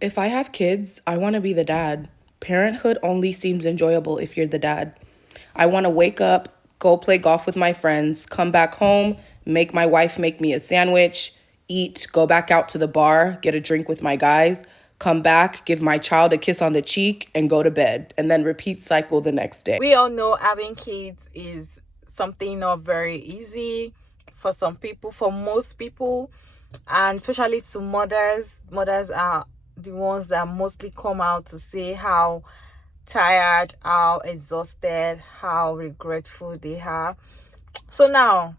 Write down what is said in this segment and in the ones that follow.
If I have kids, I want to be the dad. Parenthood only seems enjoyable if you're the dad. I want to wake up, go play golf with my friends, come back home, make my wife make me a sandwich, eat, go back out to the bar, get a drink with my guys, come back, give my child a kiss on the cheek, and go to bed, and then repeat cycle the next day. We all know having kids is something not very easy for some people, for most people, and especially to mothers. Mothers are the ones that mostly come out to say how tired, how exhausted, how regretful they are. So now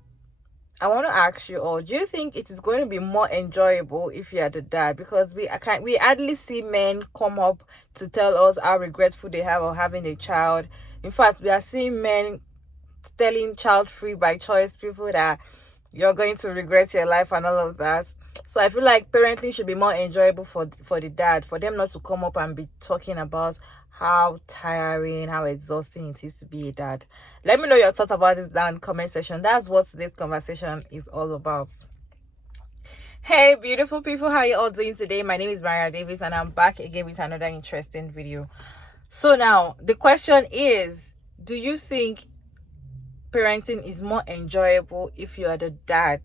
I want to ask you all, do you think it is going to be more enjoyable if you are the dad? Because we hardly see men come up to tell us how regretful they have of having a child. In fact, we are seeing men telling child free by choice people that you're going to regret your life and all of that. So I feel like parenting should be more enjoyable for the dad, for them not to come up and be talking about how tiring, how exhausting it is to be a dad. Let me know your thoughts about this down in the comment section. That's what today's conversation is all about. Hey beautiful people, how you all doing today? My name is Maria Davis and I'm back again with another interesting video. So now the question is, do you think parenting is more enjoyable if you are the dad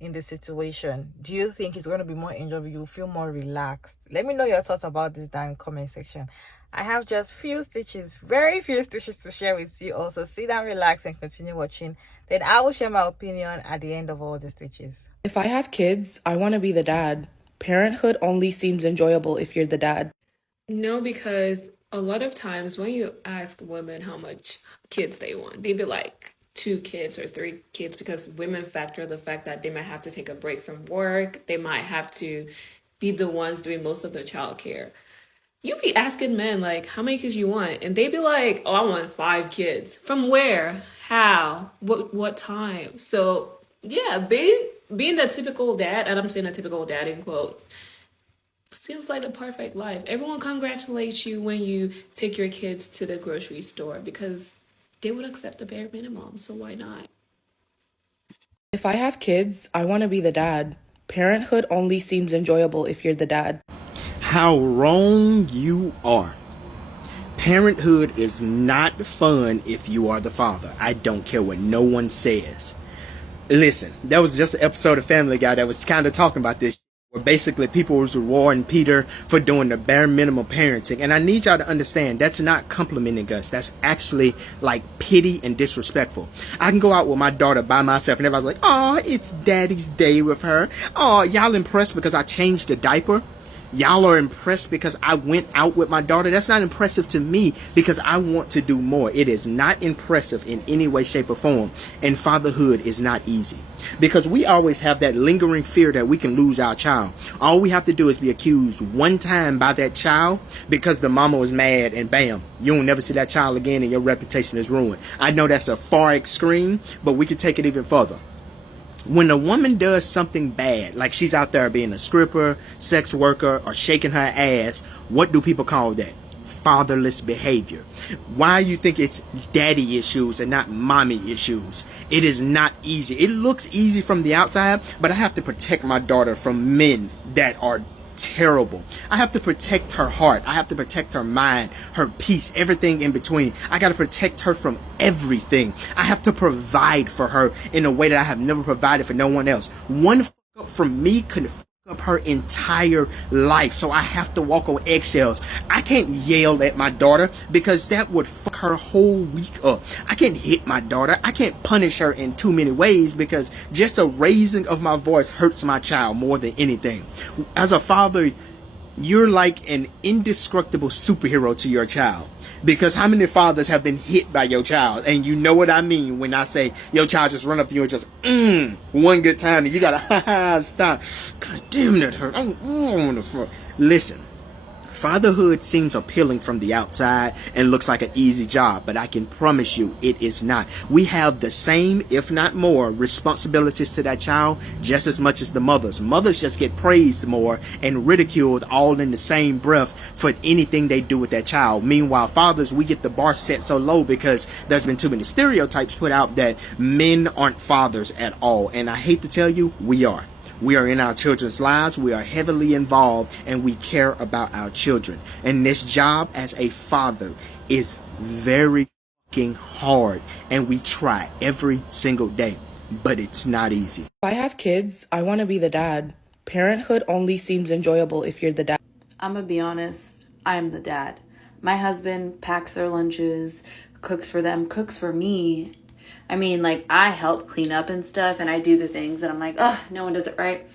in the situation? Do you think it's going to be more enjoyable? You feel more relaxed? Let me know your thoughts about this down in the comment section. I have just very few stitches to share with you. Also, sit down, relax, and continue watching. Then I will share my opinion at the end of all the stitches. If I have kids, I want to be the dad. Parenthood only seems enjoyable if you're the dad. No, because a lot of times when you ask women how much kids they want, they'd be like 2 kids or 3 kids, because women factor the fact that they might have to take a break from work. They might have to be the ones doing most of the childcare. You be asking men like, how many kids you want? And they be like, oh, I want 5 kids. From where? How? What time? So yeah, being the typical dad, and I'm saying a typical dad in quotes, seems like the perfect life. Everyone congratulates you when you take your kids to the grocery store because they would accept the bare minimum. So why not? If I have kids, I want to be the dad. Parenthood only seems enjoyable if you're the dad. How wrong you are. Parenthood is not fun if you are the father. I don't care what no one says. Listen, that was just an episode of Family Guy that was kind of talking about this, where basically people was rewarding Peter for doing the bare minimum parenting. And I need y'all to understand, that's not complimenting us. That's actually like pity and disrespectful. I can go out with my daughter by myself and everybody's like, oh, it's daddy's day with her. Oh, y'all impressed because I changed the diaper? Y'all are impressed because I went out with my daughter? That's not impressive to me because I want to do more. It is not impressive in any way, shape, or form. And fatherhood is not easy because we always have that lingering fear that we can lose our child. All we have to do is be accused one time by that child because the mama was mad and bam, you will never see that child again and your reputation is ruined. I know that's a far extreme, but we could take it even further. When a woman does something bad, like she's out there being a stripper, sex worker, or shaking her ass, what do people call that? Fatherless behavior. Why you think it's daddy issues and not mommy issues? It is not easy. It looks easy from the outside, but I have to protect my daughter from men that are terrible. I have to protect her heart. I have to protect her mind, her peace, everything in between. I got to protect her from everything. I have to provide for her in a way that I have never provided for no one else. One fuck up from me could fuck up her entire life. So I have to walk on eggshells. I can't yell at my daughter because that would fuck her whole week up. I can't hit my daughter. I can't punish her in too many ways because just a raising of my voice hurts my child more than anything. As a father, you're like an indestructible superhero to your child. Because how many fathers have been hit by your child? And you know what I mean when I say your child just run up to you and just, one good time and you gotta, stop. God damn, that hurt. Listen. Fatherhood seems appealing from the outside and looks like an easy job, but I can promise you it is not. We have the same, if not more, responsibilities to that child just as much as the mothers. Mothers just get praised more and ridiculed all in the same breath for anything they do with that child. Meanwhile, fathers, we get the bar set so low because there's been too many stereotypes put out that men aren't fathers at all. And I hate to tell you, we are. We are in our children's lives, we are heavily involved, and we care about our children. And this job as a father is very fucking hard, and we try every single day, but it's not easy. If I have kids, I want to be the dad. Parenthood only seems enjoyable if you're the dad. I'm gonna be honest, I am the dad. My husband packs their lunches, cooks for them, cooks for me. I mean, like, I help clean up and stuff, and I do the things that I'm like, oh, no one does it right.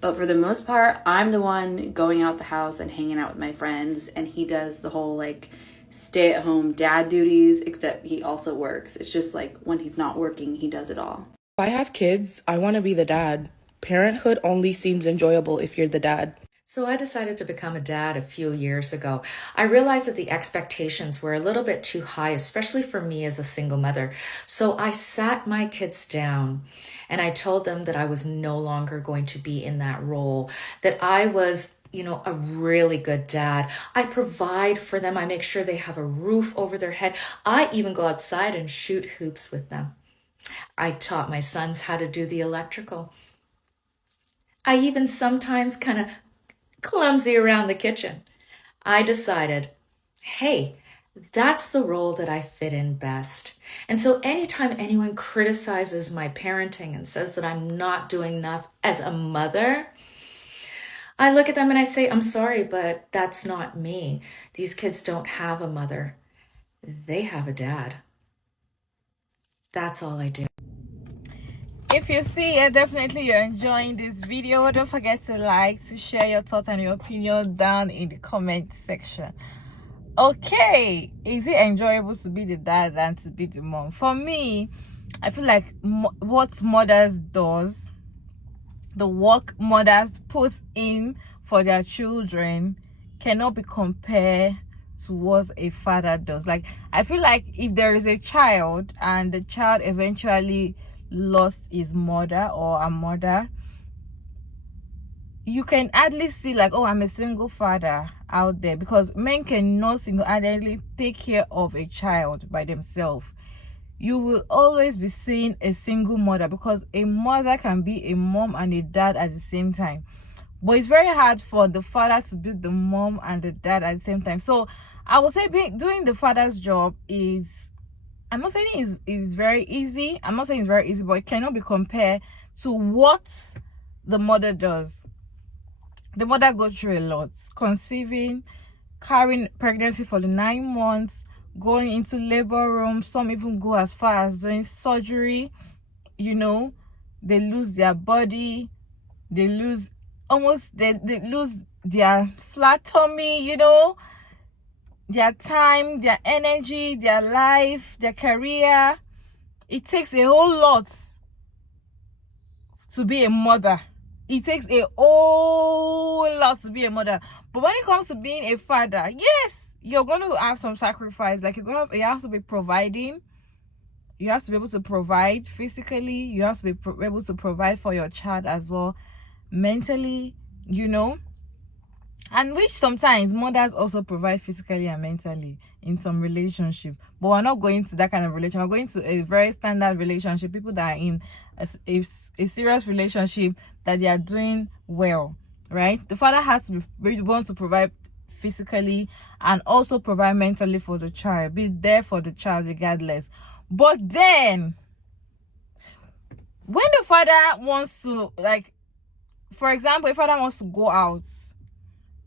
But for the most part, I'm the one going out the house and hanging out with my friends, and he does the whole, like, stay-at-home dad duties, except he also works. It's just like when he's not working, he does it all. If I have kids, I want to be the dad. Parenthood only seems enjoyable if you're the dad. So I decided to become a dad a few years ago. I realized that the expectations were a little bit too high, especially for me as a single mother. So I sat my kids down and I told them that I was no longer going to be in that role, that I was a really good dad. I provide for them. I make sure they have a roof over their head. I even go outside and shoot hoops with them. I taught my sons how to do the electrical. I even sometimes kind of clumsy around the kitchen. I decided, hey, that's the role that I fit in best. And so anytime anyone criticizes my parenting and says that I'm not doing enough as a mother, I look at them and I say, I'm sorry, but that's not me. These kids don't have a mother. They have a dad. That's all I do. If you see it, definitely you're enjoying this video. Don't forget to like, to share your thoughts and your opinion down in the comment section. Okay, is it enjoyable to be the dad than to be the mom? For me, I feel like what mothers does, the work mothers put in for their children, cannot be compared to what a father does. Like, I feel like if there is a child and the child eventually lost his mother or a mother, you can hardly see like, oh, I'm a single father out there, because men cannot single-handedly take care of a child by themselves. You will always be seeing a single mother, because a mother can be a mom and a dad at the same time, but it's very hard for the father to be the mom and the dad at the same time. So I would say doing the father's job is, I'm not saying it's very easy. I'm not saying it's very easy, but it cannot be compared to what the mother does. The mother goes through a lot. Conceiving, carrying pregnancy for the 9 months, going into labor room. Some even go as far as doing surgery. They lose their body. They lose they lose their flat tummy, their time, their energy, their life, their career. It takes a whole lot to be a mother. It takes a whole lot to be a mother. But when it comes to being a father, yes, you're going to have some sacrifice. Like, you have to be providing. You have to be able to provide physically. You have to be able to provide for your child as well, mentally, and which sometimes mothers also provide physically and mentally in some relationship. But we're not going to that kind of relationship. We're going to a very standard relationship, people that are in a serious relationship, that they are doing well, right? The father has to be able to provide physically and also provide mentally for the child, be there for the child regardless. But then when the father wants to, like, for example, if father wants to go out,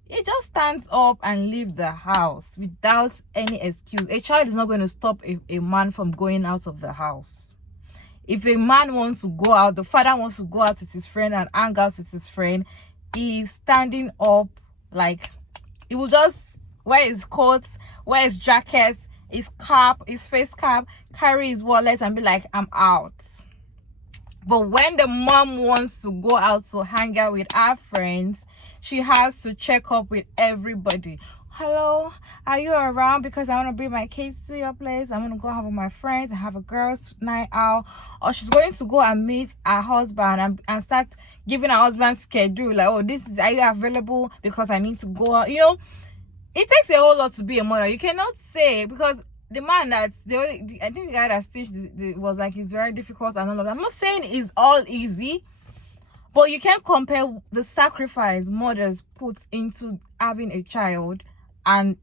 he just stands up and leave the house without any excuse. A child is not going to stop a man from going out of the house. If a man wants to go out, the father wants to go out with his friend and hang out with his friend, he's standing up, like, he will just wear his coat, wear his jacket, his cap, his face cap, carry his wallet and be like, I'm out. But when the mom wants to go out to hang out with her friends, she has to check up with everybody. Hello, are you around? Because I want to bring my kids to your place. I'm going to go out with my friends and have a girls' night out. Or she's going to go and meet her husband and start giving her husband schedule. Like, oh, are you available? Because I need to go out. It takes a whole lot to be a mother. You cannot say, because the man that, I think the guy that stitched was like, it's very difficult and all of that. I'm not saying it's all easy, But you can't compare the sacrifice mothers put into having a child and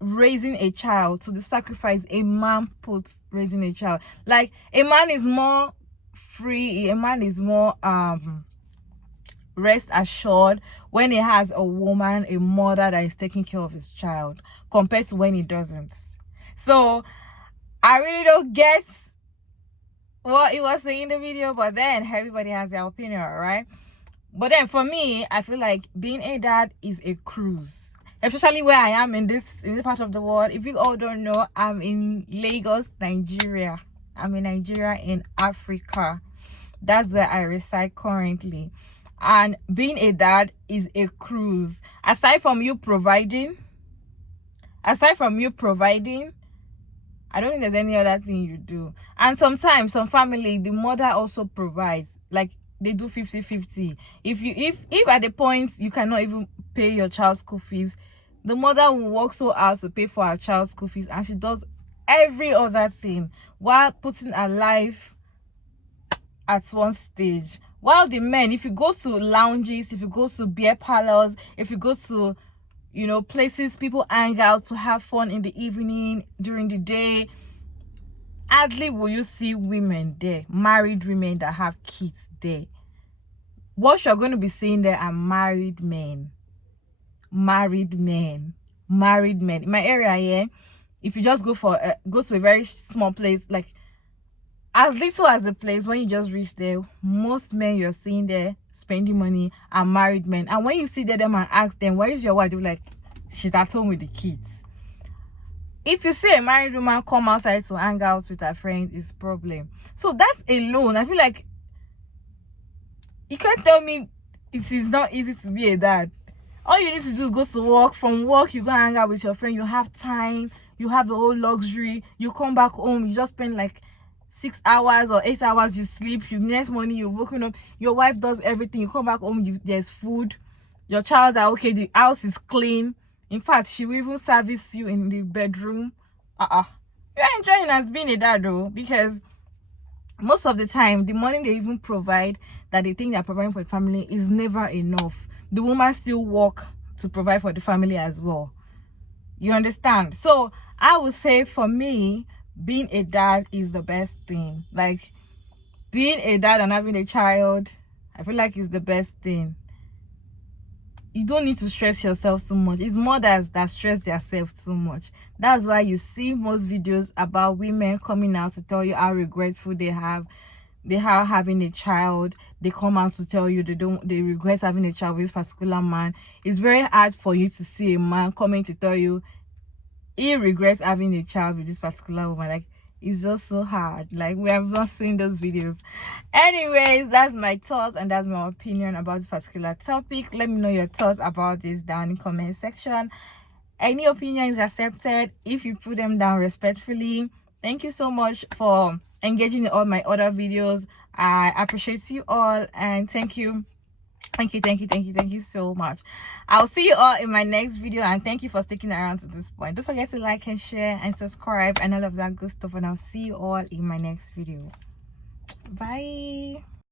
raising a child to the sacrifice a man puts raising a child. Like, a man is more free, a man is more rest assured when he has a woman, a mother that is taking care of his child, compared to when he doesn't. So I really don't get what he was saying in the video, but then everybody has their opinion, right? But then for me, I feel like being a dad is a cruise, especially where I am in this part of the world. If you all don't know, I'm in Lagos, Nigeria. I'm in Nigeria, in Africa. That's where I reside currently. And being a dad is a cruise. Aside from you providing, I don't think there's any other thing you do. And sometimes some family, the mother also provides, like they do 50-50. If at the point you cannot even pay your child's school fees, the mother will work so hard to pay for her child's school fees, and she does every other thing while putting her life at one stage. While the men, if you go to lounges, if you go to beer parlors, if you go to, you know, places people hang out to have fun in the evening, during the day, hardly will you see women there, married women that have kids there. What you're going to be seeing there are married men. In my area here, if you just go to a very small place, like as little as a place, when you just reach there, most men you're seeing there spending money are married men. And when you see them and ask them, where is your wife, they're like, she's at home with the kids. If you see a married woman come outside to hang out with her friend, it's a problem. So that's alone, I feel like you can't tell me it is not easy to be a dad. All you need to do is go to work. From work, you go hang out with your friend. You have time. You have the whole luxury. You come back home. You just spend like 6 hours or 8 hours. You sleep. You next morning you're waking up. Your wife does everything. You come back home. There's food. Your child are okay. The house is clean. In fact, she will even service you in the bedroom. You're enjoying as being a dad though, because most of the time the money they even provide, that they think they're providing for the family, is never enough. The woman still work to provide for the family as well. You understand? So I would say, for me, being a dad is the best thing. Like, being a dad and having a child, I feel like is the best thing. You don't need to stress yourself too much. It's mothers that stress themselves too much. That's why you see most videos about women coming out to tell you how regretful they are having a child. They come out to tell you they regret having a child with this particular man. It's very hard for you to see a man coming to tell you he regrets having a child with this particular woman. Like, it's just so hard. Like, we have not seen those videos. Anyways, that's my thoughts and that's my opinion about this particular topic. Let me know your thoughts about this down in the comment section. Any opinion is accepted if you put them down respectfully. Thank you so much for engaging in all my other videos. I appreciate you all, and thank you so much. I'll see you all in my next video, and thank you for sticking around to this point. Don't forget to like and share and subscribe and all of that good stuff, and I'll see you all in my next video. Bye.